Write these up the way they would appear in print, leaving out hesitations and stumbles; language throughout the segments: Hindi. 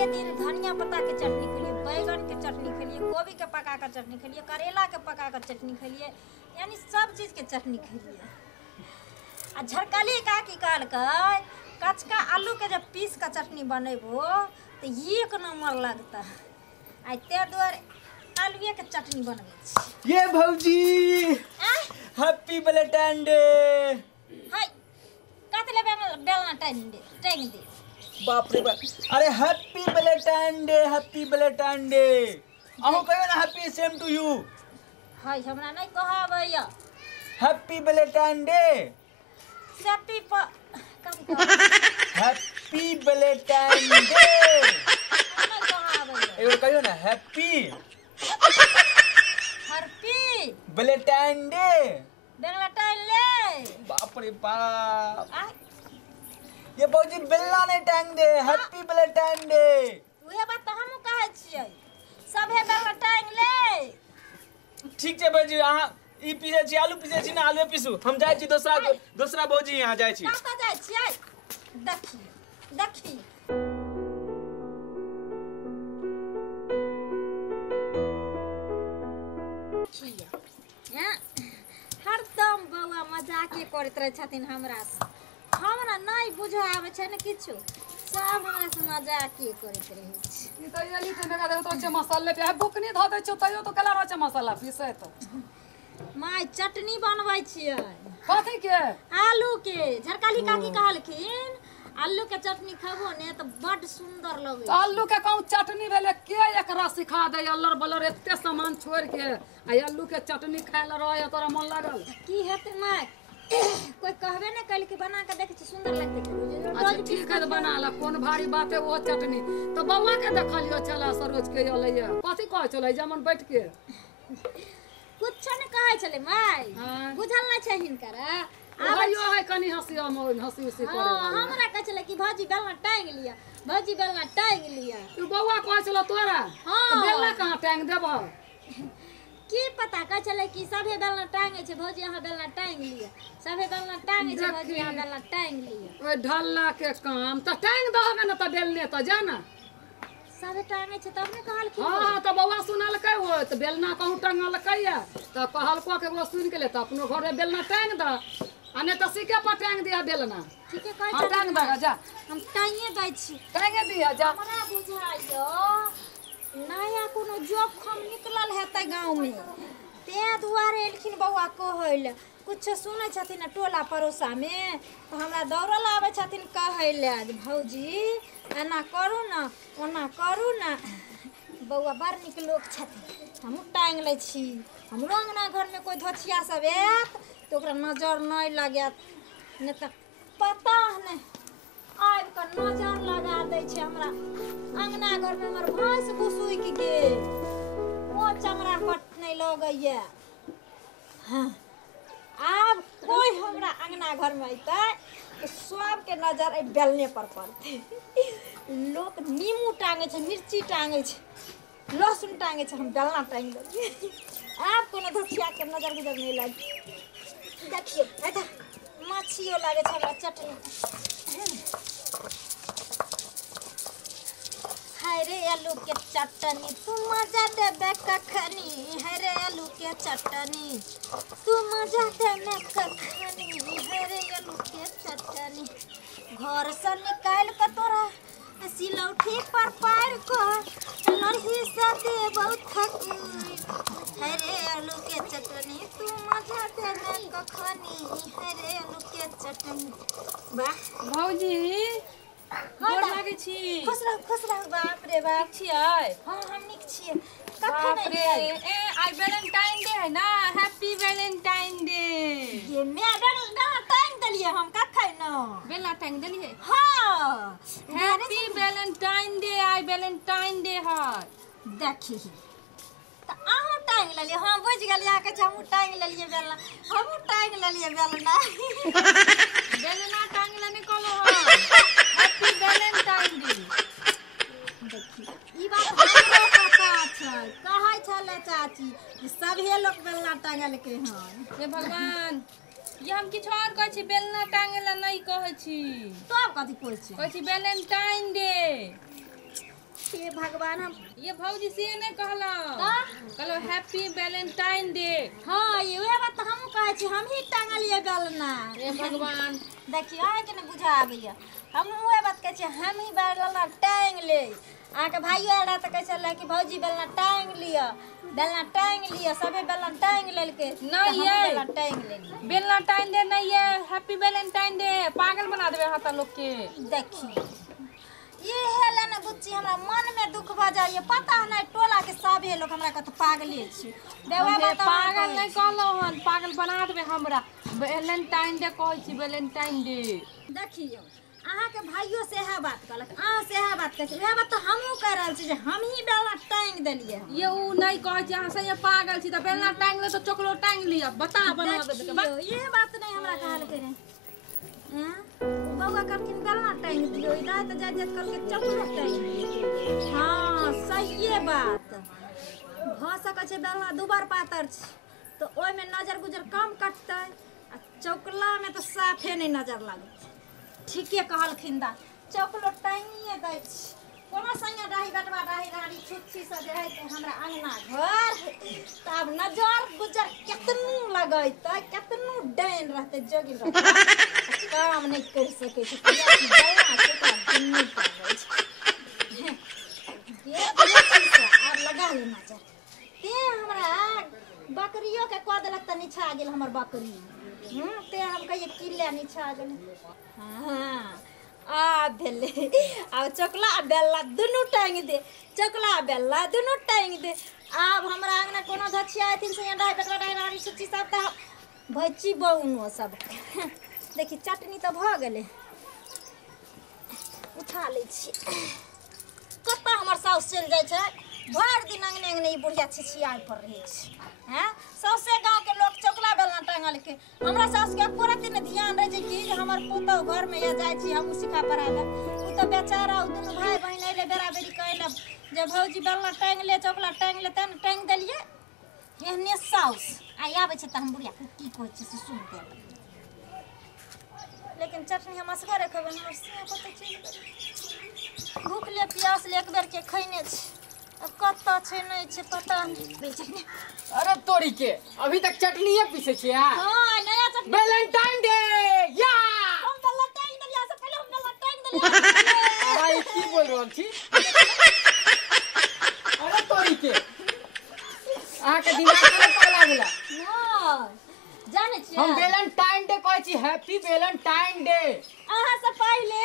के दिन धनिया पत्ता के चटनी खेलिए, बैगन के चटनी खेलिए, गोभी के पका कर चटनी खेलिए, करेला के पका कर चटनी खेलिए, यानी सब चीज के चटनी खेलिए। आ झरकली का की काल कचका आलू के जब पीस का चटनी बनेबो तो एक नंबर लगता है। आ ते दुआरे आलूए के चटनी बनबै छी। ये भौजी हैप्पी वैलेंटाइन डे। हाय कतले बेलना टाइम दे। बाप रे बाप, अरे happy Valentine day, happy Valentine day. अहो कहियो ना हैप्पी सेम टू यू। हाय हमरा नहीं कहबैया happy Valentine day. Happy happy Valentine day. एगो कहियो ना हैप्पी वैलेंटाइन डे। वैलेंटाइन ले। बाप रे बाप, ये भौजी बेलना नहीं टांग दे। Happy Valentine day. उहे बात तो हमहु कहै छियै, सबे वैलेंटाइन ले। ठीक छै भौजी, अहाँ ई पीसे छी, आलू पीसे छी ना, आलू पीसू। हम जाइ छी दोसरा भौजी यहाँ जाइ छी। कतऽ जाइ छियै? देखी हरदम बौआ मजाके करैत रहे छथिन हमरा से। हमरा नहीं बुझा आवे छै ने किछो, सब हमरा से मजाके करैत रहे छै। ई तो एली तो मेगा दे तो छ मसाले पे बुकनी ध दे छ तयो तो कला रह मसाला पीसे तो माय चटनी बनबै छियै। कथि के? आलू के। झरकाली काकी कहलखिन आलू के चटनी खाबो ने तो बड़ सुंदर लगे। आलू के कहूं चटनी भेले के एकरा सिखा दे अल्लर बलर एते सामान छोड़ के आ आलू के चटनी खाए ल रह तोरा मन लागल की हेते माय? कोई कहबे ने कल के बना के देखे छी सुंदर लगते। अच्छा ठीक है बना ला, कौन भारी बात है वो चटनी तो बउआ के देखलियो चला सरोज के अलैया कथि कहै छलै जमन बैठ के कुछ ने कहै छले माय। हां बुझल नै छै हिनकरा। आइयो है कनी हंसी उसी करे वाला। हमरा कहै छले कि भौजी बेलना टांग लिया, भौजी बेलना टांग लिया। तू बउआ कहै छला तोरा तो बेलना कहां टांग देबो? की पता कहै छले कि सभे बेलना टांगे छै भौजी, अहाँ बेलना टांग लिया। सभे बेलना टांगे छै भौजी, अहाँ बेलना टांग लिया। ओए ढल्ला के काम त टांग दहबे न त बेलने त जाना सभे टांगे छै तब ने कहलखिन। हां त बउआ सुनलकै हो त बेलना कहूं टांगलकै या त कहलको के वो सुन के ले त अपनो घर में बेलना टांग द आने त सीके पर टांग दिया बेलना। ठीक है कहै छै टांग द जा, हम टांगे दै छी। टांग दिया जा। हमरा बुझाइयो नया कोनो जॉब खम निकलल हेतै गांव में, ते दुआरे एलखिन बौआ कहैल। कुछ सुनै छथिन टोला पड़ोसा में तो हमरा दौड़ल आबै छथिन कहै ले भौजी एना करू ना ओना करू ना। बौआ बड़ नीक लोग छथिन, हमहूँ टांग लै छी। हमरो अंगना घर में कोई धोछिया सब आयत तो ओकरा नजर नहीं लागत, नहीं तो पता नहीं आबि के नजर लगा दै छै हमरा अंगना घर में। हमर भैंस घुसुक गेल, ओ चमड़ा पट नहीं लगैया। हाँ आब कोई हमरा अंगना घर में अइतै तो सबके नजर एहि बेलने पर पड़तै। लोग नीमू टांगे छै, मिर्ची टांगे छै, लहसुन टांगे छै, हम बेलना टांग लेलिए। आब कोनो धोखिया के नजर गुजर नहीं लगी। देखिए एता माछियो लागे छै हमरा चटनी। हाय रे आलू के चटनी तू मजा देबे कखनी, हाय रे आलू के चटनी तू मजा देबे कखनी, हाय रे आलू के चटनी। घर से निकाल के तोरा सिलौठी पर पार को लड़ही से देबौ थकी, हाय रे आलू के चटनी तू मजा देबे कखनी, हाय रे आलू के चटनी। वाह भौजी गोर लागे छी। खुश रह। बाप रे बाप छियै। हां हम नीक छियै। बाप रे ए आई वैलेंटाइन डे है ना, हैप्पी वैलेंटाइन डे। ये मैं बेलना टांग देलिए हम कखै न बेलना टांग देलिए। हां हैप्पी वैलेंटाइन डे, आई वैलेंटाइन डे है। देखी त अहूँ टांग लेलिए। हां बुझ गेलिए के हमहूँ टांग लेलिए बेलना, हमहूँ टांग लेलिए बेलना। बेलना टांग लेने कहलो है हैप्पी वैलेंटाइन डे। देखी ई बात हमरो पता छै, कहै छले चाची सभे लोग बेलना टांगल के हन। हे भगवान ये हम किछ और कहै छी, बेलना टांगे ला नहीं कहै छी। तब कथि कहै छी? कहै छी वैलेंटाइन डे। हे भगवान हम ये भौजी से नहीं कहलो हाँ? कहलो हैप्पी वैलेंटाइन डे। हाँ ये वह बात तो हम कहे छी हम ही टांगलिए बेलना हे भगवान देखिए आए के न बुझा आबैया हम वह बात कहे छी हम ही बेलना टांग ले आके भाइयो आड़ा तो कहे चले कि भौजी बेलना टांग लिया सबे बेलना टांग लेलके नहीं ये। बेलना टांग लेली वैलेंटाइन डे नहीं है, हैप्पी वैलेंटाइन डे। पागल बना देवे हाथ लोग के। देखिए ये है ना बुच्ची हमरा मन में दुख भ जाइए पता नहीं टोला के सभे लोग हमरा कहत पागले छी बेवा हमे बात पागल नहीं कहलो हन, पागल बना देवे हमरा। वैलेंटाइन डे कहै छी, वैलेंटाइन डे। देखियो अहाँ के भाइयों से है बात कहलक अहाँ से है बात कहै वह बात तो हमहू कह रहल छी जे हम ही बेलना टांग देलिए ये ऊ नहीं कहै छी, अहाँ से ये पागल छी त बेलना टांग ले तो चोकलो टांग लिया। बता बना दे के। देखियो ये बात नहीं हमरा कहल करे हैं बउआ कहलखिन बेलना टांग दियो इधर तो जाय जाय करके चपलो टांग दियो हां सही है बात भ सकै छै बेलना दुबर पातर छै तो ओय में नजर गुजर कम कटतै आ चौकला में तो साफे नहीं नजर लागत ठीके कहलखिन दा चौकलो टांगिए दै छी कोनो संगे रही बटवा रही रानी छुच्छी से जे रहते हमरा अंगना घर तब नजर गुजर केतनु लगैते केतनु डैन रहते जोगिल रहते काम नहीं कर सके छै पूरा की डैना से काम नहीं करे छै ये चीज से आब लगा ले नजर ते हमरा बकरियों के कह देलक त निछा गेल हमर बकरी ते हम कहिए किले निछा गेल हां आ भेले अब चोकला बेल्ला दुनू टांग दे चोकला बेल्ला दुनू टांग दे अब हमरा अंगना कोनो धछिया आथिन से रह बेटवा रह रानी सुची सब त भची बउनो सब देखि चटनी त भ गेले उठा ले छी कत्ता हमर साउस चल जाय छै भर दिन अंगने अंगने ई बुढ़िया छिछिया पर रहे छै हैं सौसे गांव के लोग चोकला बेलना टांगल के हमरा सास के पूरा दिन ध्यान रहे छै कि हमर पुतौ घर में या जाय छी हम सिखा परा दे उ तो बेचारा उ दुनु भाई बहिन एले बेरा बेरी कहले जे भौजी बेलना टांग ले चोकला टांग ले तन टांग देलिए एहने साउस आ आबै छै त हम बुढ़िया की कहै छै से सुन दे लेकिन चटनी हम असगरे खबे हमर से पता छै भूख ले प्यास ले एक बेर के खैने छी अब कत्ता छै नहीं छै पता नहीं अरे तोरी के अभी तक चटनीए पीसे छी। हां नया चटनी वैलेंटाइन डे या हम बेलना टांग देलिया से पहले हम बेलना टांग देलिया भाई की बोल रहल छी। अरे तोरी के अहाँ के दिमाग में पगला गेला। हां जाने छी हम वैलेंटाइन डे कहै छी, हैप्पी वैलेंटाइन डे। अहाँ से पहले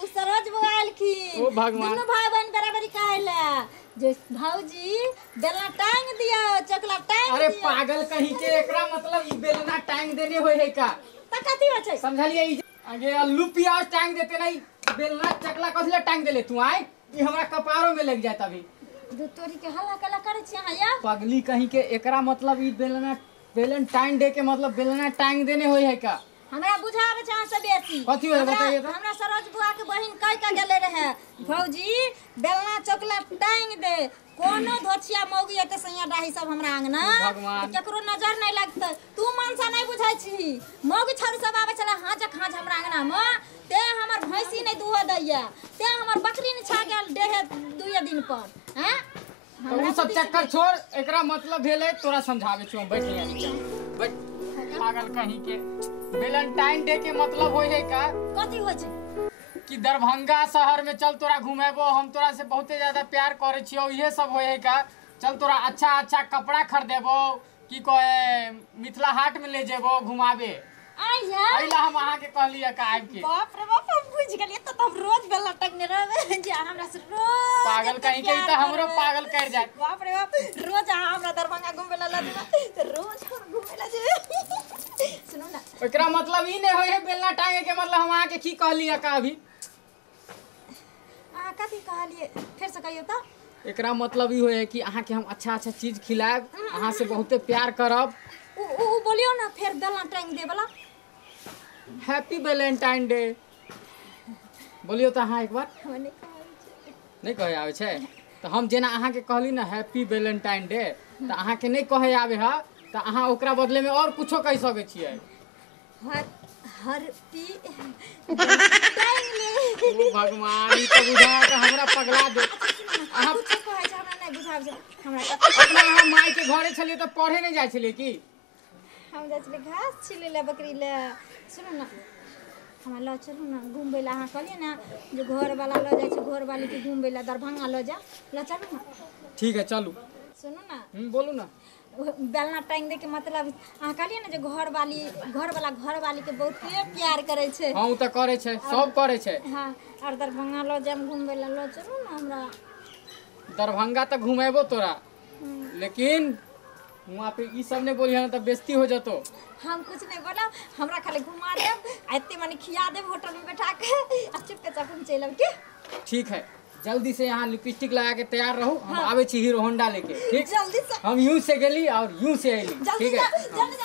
उ सरोज बुआल की ओ भगवान। दुनु भाई बहन बराबरी कहला जे भौजी बेलना टांग दिया चकला टांग अरे दिया पागल कहीं के एकरा मतलब ई बेलना टांग देने होय है का त कथि हो छै समझलिए ई आगे आलू प्याज टांग देते नहीं बेलना चकला कसले टांग देले तू आए ई हमरा कपारों में लग जात अभी दू तोरी के हल्ला कला करे छी अहाँ या पगली कहीं के एकरा मतलब ई बेलना वैलेंटाइन डे के मतलब बेलना टांग देने होय है का हमरा बुझावे छै अहाँ से बेसी कथी होय बताइए तो। हमरा सरोज बुआ के बहिन कह के गेले रहे भौजी बेलना चोकला टांग दे कोनो धोछिया मौगी एते सैया डाही सब हमरा अंगना भगवान। केकरो नजर नहीं लगतै तू मनसा नहीं बुझाई छी मौगी छारू सब आवे छला हाजक हाज हमरा अंगना में ते हमर भैंसी नहीं दुह दैया ते हमर बकरी नहीं छा गेल डेहे दुए दिन पर हैं तो उ सब चक्कर छोड़ एकरा मतलब भेले तोरा समझावे छी। हम बैठ लिया बैठ पागल कहीं के वैलेंटाइन डे के मतलब होय है का कथी हो छै कि दरभंगा शहर में चल तोरा घुमेबो हम तोरा से बहुते ज्यादा प्यार करे छियो ये सब होय है का चल तोरा अच्छा अच्छा कपड़ा खरीदेबो की कहे मिथिला हाट में ले जेबो घुमावे आइया अइला हम अहाँ के कहलिए का आइब के बाप रे बाप हम बुझ गेलिए तो हम रोज बेलना टांगने रहबे जे हमरा से रोज पागल कहीं के त हमरो पागल कर जाए। बाप रे बाप रोज अहाँ हमरा दरभंगा घुमे ला लदबा रोज हम घुमे ला जेबे सुनो ना एकरा मतलब ई नहीं होय है बेलना टांगे के मतलब हम अहाँ के की कहलिए का अभी अहाँ कथी कहलिए फिर से कहियो त एकरा मतलब ई होय है कि अहाँ के हम अच्छा अच्छा चीज खिलाएब अहाँ से बहुते प्यार करब। उ बोलियो ना फिर बेलना टांग दे वाला हैप्पी वैलेंटाइन डे बोलियो तो अहाँ एक बार हमने नहीं कहे आवे छे तो हम जेना अहाँ के कहली ना हैप्पी वैलेंटाइन डे तो अहाँ के नहीं कहे आवे है तो अहाँ ओकरा बदले में और कुछो कह सके छियै। हर पी टांग ले ओ भगवान ई तो बुझा के हमरा पगला दे। अहाँ कुछ कहै छै हमरा नहीं बुझाब छै हमरा अपना अहाँ माय के घरे छलिए तो पढ़े नहीं जाय छलिए की हम जाइ छलिए घास छिले ले बकरी ले सुनू ना हमरा ल चलू ना घूमबै ला अहाँ कहलिए ना जे घर वाला ल जाइ छै घर वाली के घूमबै ला दरभंगा ल जा ल चलू ना ठीक है चलू सुनू ना बोलू ना बेलना टांग दे के मतलब अहाँ कहलिए ना जे घर वाली के बहुत प्यार करे छै हाँ तो करे छै सब करे छै हाँ और दरभंगा ल जाम घूमबै ला ल चलू ना हमरा दरभंगा तक घुमेबो तोरा लेकिन वहाँ पे ई सब ने बोली ना तो बेइज्जती हो जातो हम कुछ नहीं बोला हमरा खाली घुमा देब एते मने खिया देब होटल में बैठा के आ चुपके चापुन चलब के ठीक है जल्दी से यहाँ लिपस्टिक लगा के तैयार रहो हम आवे छी हीरो होंडा लेके ठीक जल्दी से हम यूं से गेली और यूं से अली जल्दी ठीक है जल्दी